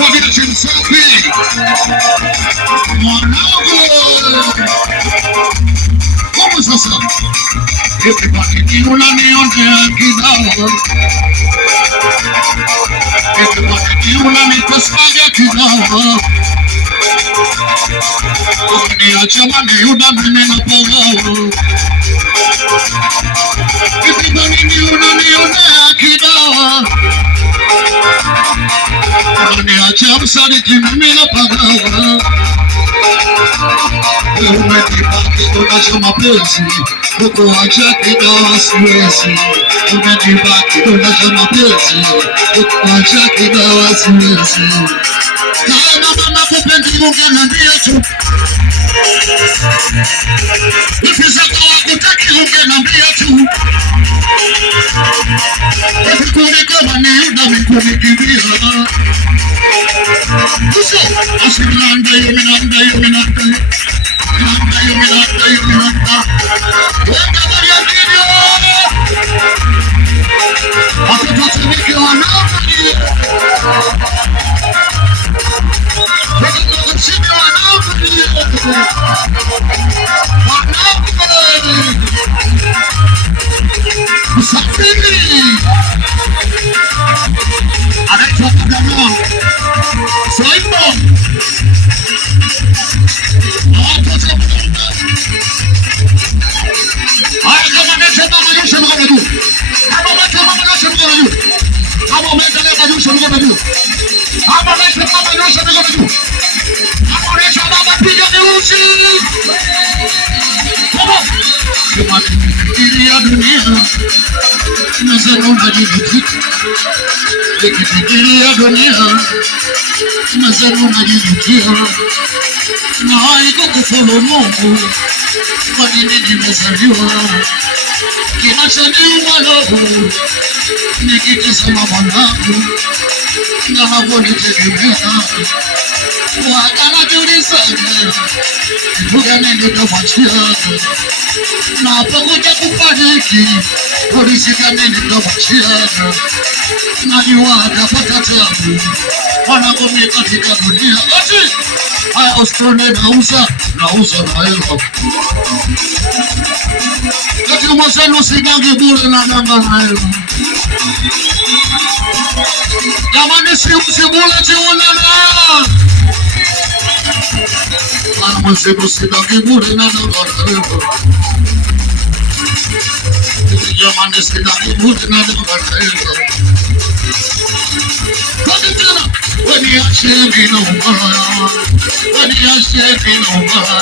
anaitwa Chimsofi mwanangu. Kama sasa everybody unanionea kidao, everybody unanikosaga kidao, uniacha mane unamenena pagao, everybody unanionea kidao, uniacha msaliti mimi napagawa. Umejibaki donacho mapenzi, ukuacha kidawa siwezi. Umejibaki donacho mapenzi, ukuacha kidawa siwezi. Kama mama kupendi ungeniambia tu, ukizaka wakutaki ungeniambia tu, kuliko maniuda mikunikimbia. Uso, asimilanda yuminanda yuminanda yuminanda wenda mariangirio akutatumiki wanafani wakutatumiki wanafani wanafani usafiri anaitwa Kagano Simon. Nikifikiria dunia nazana unajivutia, nikifikiria dunia nazana unajivutia, na haikukufuru Mungu, kwa nini nimezaliwa? Kinachoniuma roho nikitazama mwanangu na haponitegemea, wakanajiuliza mbuga nende tamachia, na hapokuja kufariki polisi kanende tamachia, najua atapata tabu wanagome katika dunia. Ati haya usitone nauza na hela, kati mwasenu sigangi bure na danga na hela. Jamani sibule jiunana, mwasenu sigangi bure na danga na hela. Jamani sigangi bure na danga na hela. Kati tena, when you ask me no more, when you ask me no more.